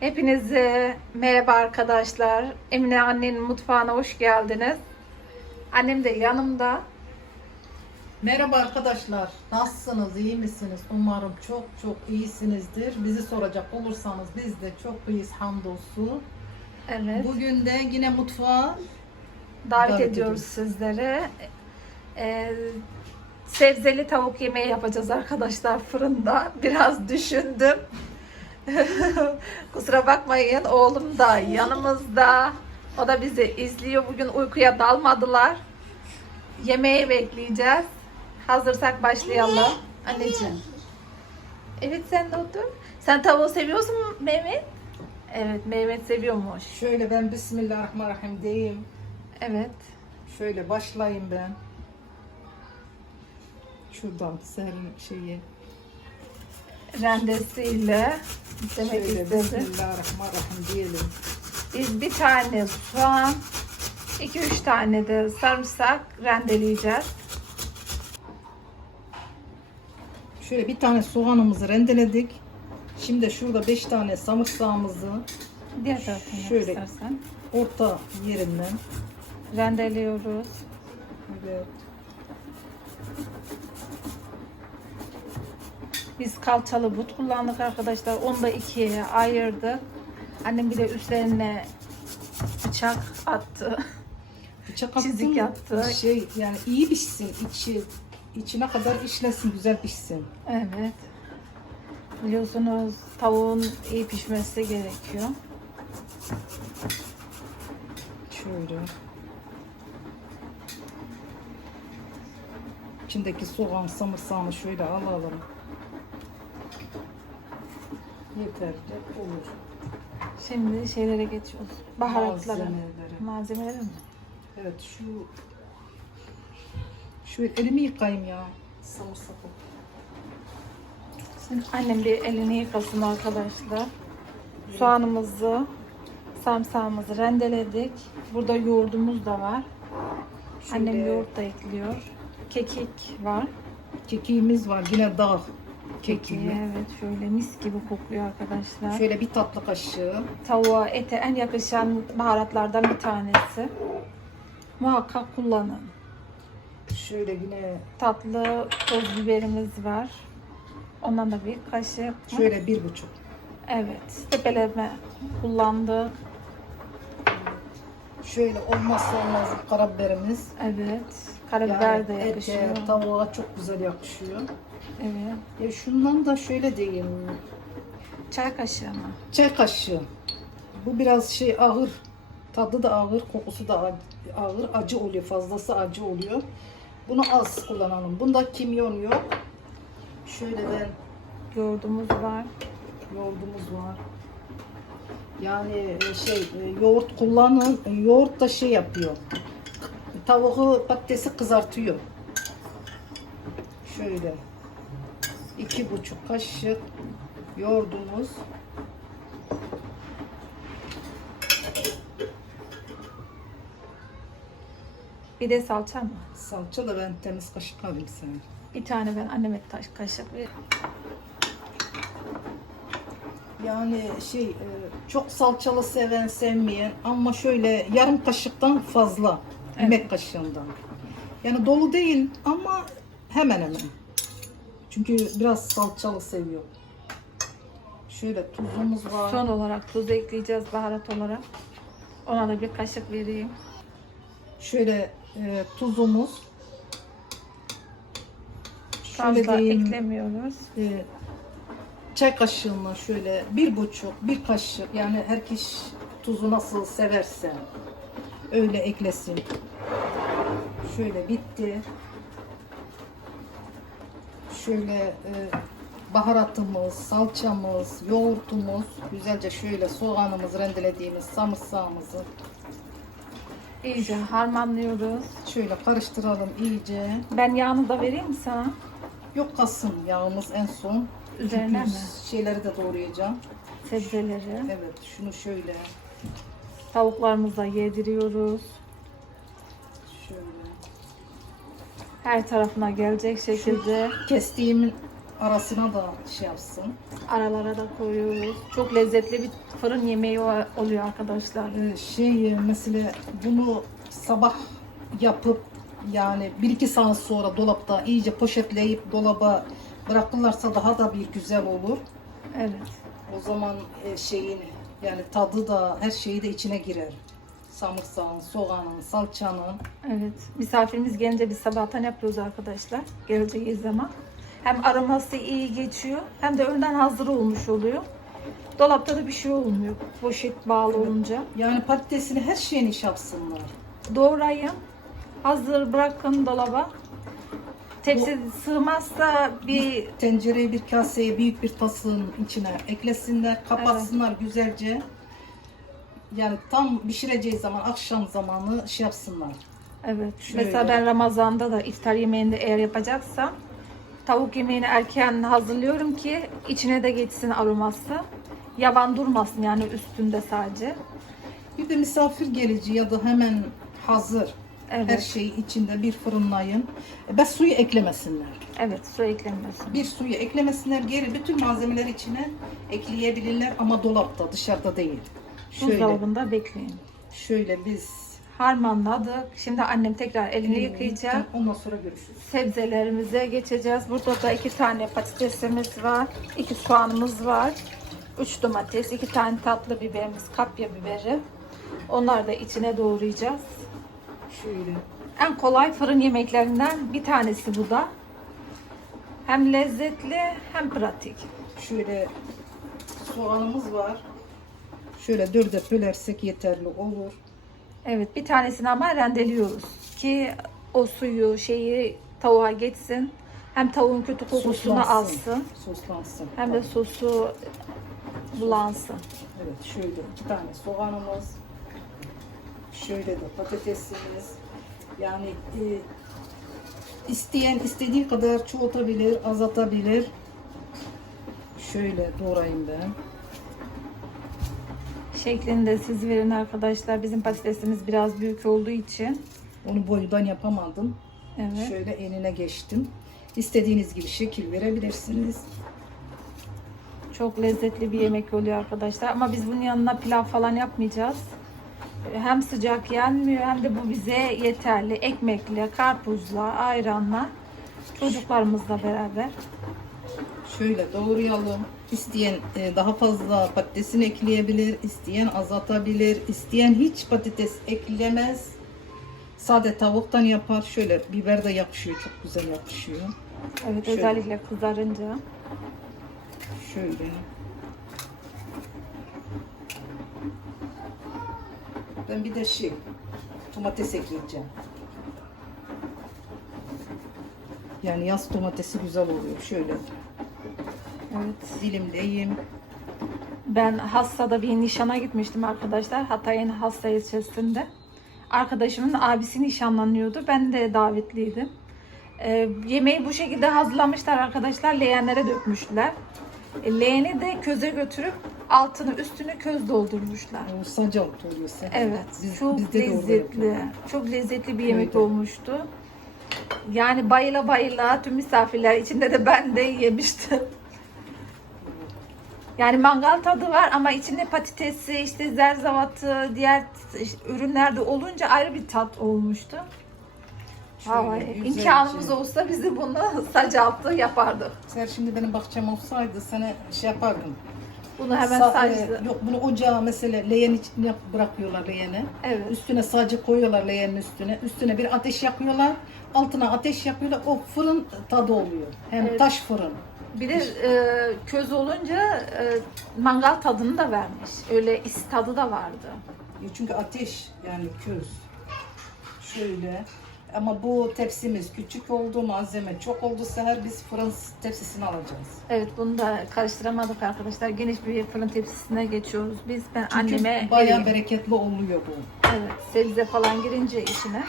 Hepinize merhaba arkadaşlar. Emine annenin mutfağına hoş geldiniz. Annem de yanımda. Merhaba arkadaşlar. Nasılsınız? İyi misiniz? Umarım çok çok iyisinizdir. Bizi soracak olursanız biz de çok iyiyiz hamdolsun. Evet. Bugün de yine mutfağa davet davet ediyoruz ediyoruz. sizlere. Ee, sebzeli tavuk yemeği yapacağız arkadaşlar fırında. Biraz düşündüm. Kusura bakmayın oğlum da yanımızda. O da bizi izliyor. Bugün uykuya dalmadılar. Yemeği bekleyeceğiz. Hazırsak başlayalım. Anneciğim. Evet sen de otur. Sen tavuğu seviyorsun mu Mehmet? Evet Mehmet seviyormuş. şöyle ben Bismillahirrahmanirrahim diyeyim. Evet. Şöyle başlayayım ben. Şuradan serin şeyi. rendesiyle demek Şöyle istedim. Bismillahirrahmanirrahim diyelim. Biz bir tane soğan, 2-3 tane de sarımsak rendeleyeceğiz. Şöyle bir tane soğanımızı rendeledik. Şimdi şurada 5 tane samırsağımızı Diğer tarafını yap Şöyle. istersen. orta yerinden Rendeliyoruz. Evet. Biz kalçalı but kullandık arkadaşlar. Onu da ikiye ayırdık. Annem bir de üstlerine bıçak attı. Bıçak Çizik yaptı. Şey yani iyi pişsin içi içine kadar işlesin güzel pişsin. Evet. Biliyorsunuz tavuğun iyi pişmesi gerekiyor. Şöyle. İçindeki soğan samırsağını şöyle alalım. Yeterli olur. Şimdi şeylere geçiyoruz. Baharatlara. Malzemeleri. Malzemeleri mi? Evet şu şu elimi yıkayayım ya. Samırsak. Şimdi annem bir elini yıkasın arkadaşlar. Soğanımızı, sarımsağımızı rendeledik. Burada yoğurdumuz da var. Annem Şöyle yoğurt da ekliyor. Kekik var. Kekiğimiz var yine dağ Kekiği. evet şöyle mis gibi kokuyor arkadaşlar. Şöyle bir tatlı kaşığı. Tavuğa, ete en yakışan baharatlardan bir tanesi. Muhakkak kullanın. Şöyle yine Tatlı toz biberimiz var. Ondan da bir kaşık. şöyle bir buçuk. Evet. Tepeleme kullandık. Şöyle olmazsa olmaz karabiberimiz. Evet. Karabiber de Yani yakışıyor. ete, tavuğa çok güzel yakışıyor. Evet. Ya şundan da şöyle diyeyim. Çay kaşığı mı? Çay kaşığı. Bu biraz şey ağır. Tadı da ağır, kokusu da ağır. Acı oluyor, fazlası acı oluyor. Bunu az kullanalım. Bunda kimyon yok. Şöyle ben Yoğurdumuz var. yoğurdumuz var. Yani e, şey e, yoğurt kullanın. E, Yoğurt da şey yapıyor. Tavuğu patatesi kızartıyor. Şöyle iki buçuk kaşık yoğurdumuz. Bir de salça mı? Salça da ben temiz kaşık alayım sana. Bir tane ben anneme taş kaşık. Yani şey e, çok salçalı seven sevmeyen ama şöyle yarım kaşıktan fazla yemek kaşığından. Yani dolu değil ama hemen hemen. Çünkü biraz salçalı seviyor. Şöyle tuzumuz var. Son olarak tuz ekleyeceğiz baharat olarak. Ona da bir kaşık vereyim. Şöyle e, tuzumuz. Şöyle Fazla diyeyim, eklemiyoruz. e, çay kaşığına şöyle bir buçuk, bir kaşık yani herkes tuzu nasıl severse öyle eklesin. Şöyle bitti. Şöyle e, baharatımız, salçamız, yoğurtumuz, güzelce şöyle soğanımız, rendelediğimiz samırsağımızı İyice harmanlıyoruz. şöyle karıştıralım iyice. Ben yağını da vereyim mi sana? Yok kalsın yağımız en son. Üzerine Çünkü mi? Şeyleri de doğrayacağım. Sebzeleri. Evet şunu şöyle Tavuklarımıza yediriyoruz. şöyle Her tarafına gelecek şekilde. kestiğim arasına da şey yapsın. Aralara da koyuyoruz. Çok lezzetli bir fırın yemeği oluyor arkadaşlar. Ee, şey mesela bunu sabah yapıp yani bir iki saat sonra dolapta iyice poşetleyip dolaba bırakırlarsa daha da bir güzel olur. Evet. O zaman e, şeyin yani tadı da her şeyi de içine girer. Samırsağın, soğanın, salçanın. Evet. Misafirimiz gelince biz sabahtan yapıyoruz arkadaşlar. Geleceği zaman. Hem aroması iyi geçiyor hem de önden hazır olmuş oluyor. Dolapta da bir şey olmuyor. Poşet bağlı olunca. Yani patatesini her şeyini iş yapsınlar. Doğrayın. Hazır bırakın dolaba. Tepsi sığmazsa bir Tencereye bir kaseye büyük bir tasın içine eklesinler, kapatsınlar güzelce. Yani tam pişireceği zaman akşam zamanı şey yapsınlar. Evet. Şöyle. Mesela ben Ramazan'da da iftar yemeğinde eğer yapacaksam tavuk yemeğini erken hazırlıyorum ki içine de geçsin aroması. Yaban durmasın yani üstünde sadece. Bir de misafir gelici ya da hemen hazır Evet. her şeyi içinde bir fırınlayın. Ve suyu eklemesinler. Evet, su eklenmesin. Bir suyu eklemesinler. Geri bütün malzemeler içine ekleyebilirler ama dolapta dışarıda değil. Şöyle, Buzdolabında bekleyin. şöyle biz Harmanladık. Şimdi annem tekrar elini yıkayacak. Ondan sonra görüşürüz. Sebzelerimize geçeceğiz. Burada da iki tane patatesimiz var. iki soğanımız var. Üç domates, iki tane tatlı biberimiz, kapya biberi. Onları da içine doğrayacağız. Şöyle. En kolay fırın yemeklerinden bir tanesi bu da. Hem lezzetli hem pratik. Şöyle soğanımız var. Şöyle dörde bölersek yeterli olur. Evet bir tanesini ama rendeliyoruz ki o suyu şeyi tavuğa geçsin. Hem tavuğun kötü kokusunu Soslansın. alsın Soslansın. hem de sosu bulansın. Evet şöyle iki tane soğanımız. Şöyle de patatesimiz. Yani e, isteyen istediği kadar çoğaltabilir, azaltabilir. Şöyle doğrayayım ben. Şeklini de siz verin arkadaşlar. Bizim patatesimiz biraz büyük olduğu için. Onu boydan yapamadım. Evet. Şöyle enine geçtim. İstediğiniz gibi şekil verebilirsiniz. Çok lezzetli bir yemek oluyor arkadaşlar. Ama biz bunun yanına pilav falan yapmayacağız. Hem sıcak yenmiyor hem de bu bize yeterli. Ekmekle, karpuzla, ayranla, çocuklarımızla beraber. Şöyle doğrayalım. İsteyen e, daha fazla patatesini ekleyebilir, isteyen azaltabilir, isteyen hiç patates eklemez. Sade tavuktan yapar. Şöyle biber de yapışıyor, çok güzel yapışıyor. Evet Şöyle. özellikle kızarınca. Şöyle. Ben bir de şey, domates ekleyeceğim. Yani yaz domatesi güzel oluyor. Şöyle Evet. dilimleyeyim. Ben Hassa'da bir nişana gitmiştim arkadaşlar. Hatay'ın Hassa ilçesinde. Arkadaşımın abisi nişanlanıyordu. Ben de davetliydim. Ee, yemeği bu şekilde hazırlamışlar arkadaşlar. Leğenlere dökmüşler. Leğeni de köze götürüp altını üstünü köz doldurmuşlar. O sacal oluyor. Evet. Biz- çok orada lezzetli. Çok lezzetli bir yemek Köyde. olmuştu. Yani bayıla bayıla tüm misafirler içinde de ben de yemiştim. Yani mangal tadı var ama içinde patatesi, işte zerzavatı, diğer ürünler de olunca ayrı bir tat olmuştu. Vay, güzelce. imkanımız olsa bizi bunu sacaltı yapardık. Sen şimdi benim bahçem olsaydı sana şey yapardım. Bunu hemen Sa- sadece... e, yok bunu ocağa mesela leğen içine yap- bırakıyorlar leğene. Evet. Üstüne sadece koyuyorlar leğenin üstüne. Üstüne bir ateş yakıyorlar. Altına ateş yakıyorlar. O fırın tadı oluyor. Hem Evet. taş fırın. Bir de e, köz olunca e, mangal tadını da vermiş. Öyle is tadı da vardı. Ya Çünkü ateş yani köz. Şöyle. Ama bu tepsimiz küçük oldu, malzeme çok oldu seher biz fırın tepsisini alacağız. Evet bunu da karıştıramadık arkadaşlar. Geniş bir fırın tepsisine geçiyoruz. Biz ben Çünkü anneme bayağı vereyim. bereketli oluyor bu. Evet, sebze falan girince içine.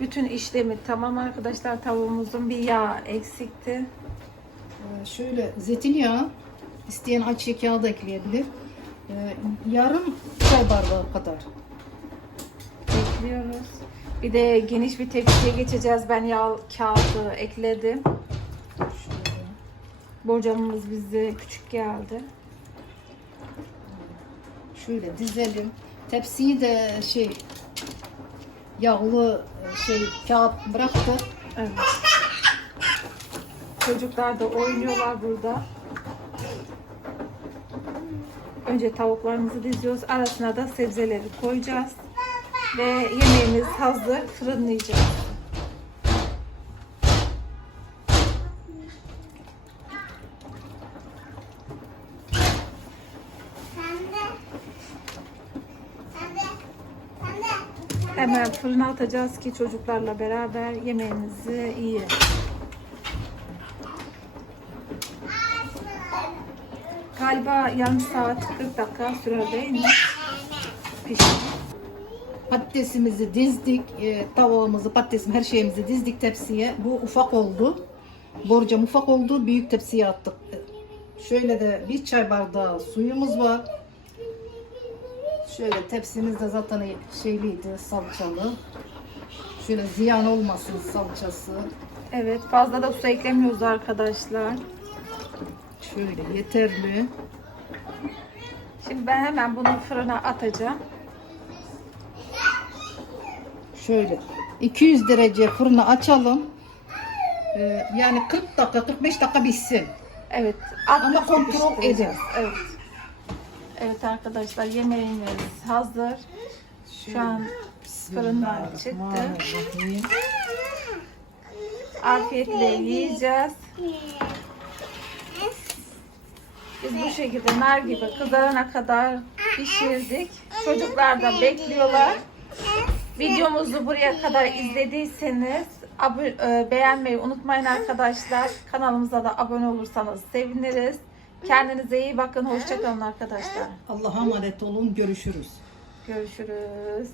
Bütün işlemi tamam arkadaşlar. Tavuğumuzun bir yağ eksikti. Ee, şöyle zeytinyağı isteyen ayçiçek yağı da ekleyebilir. Ee, yarım çay bardağı kadar. Ekliyoruz. Bir de geniş bir tepsiye geçeceğiz. Ben yağ kağıdı ekledim. Borcamımız bize küçük geldi. Şöyle dizelim. Tepsiyi de şey yağlı şey kağıt bıraktı. Evet. Çocuklar da oynuyorlar burada. Önce tavuklarımızı diziyoruz. Arasına da sebzeleri koyacağız. Ve yemeğimiz hazır. Fırınlayacağız. Hemen fırına atacağız ki çocuklarla beraber yemeğimizi yiyelim. Galiba yarım saat 40 dakika sürer değil mi? Pişir. Patatesimizi dizdik, e, tavuğumuzu, patatesimizi, her şeyimizi dizdik tepsiye. Bu ufak oldu. Borcam ufak oldu, büyük tepsiye attık. Şöyle de bir çay bardağı suyumuz var. Şöyle tepsimiz de zaten şeyliydi, salçalı. Şöyle ziyan olmasın salçası. Evet fazla da su eklemiyoruz arkadaşlar. Şöyle yeterli. Şimdi ben hemen bunu fırına atacağım. Şöyle 200 derece fırını açalım. E, yani 40 dakika, 45 dakika bitsin. Evet. Ama kontrol edeceğiz. Evet. Evet arkadaşlar yemeğimiz hazır. Şu an fırından çıktı. Afiyetle yiyeceğiz. Biz bu şekilde nar gibi kızarana kadar pişirdik. Çocuklar da bekliyorlar. Videomuzu buraya kadar izlediyseniz abone, e, beğenmeyi unutmayın arkadaşlar. Kanalımıza da abone olursanız seviniriz. Kendinize iyi bakın. Hoşçakalın arkadaşlar. Allah'a emanet olun. Görüşürüz. Görüşürüz.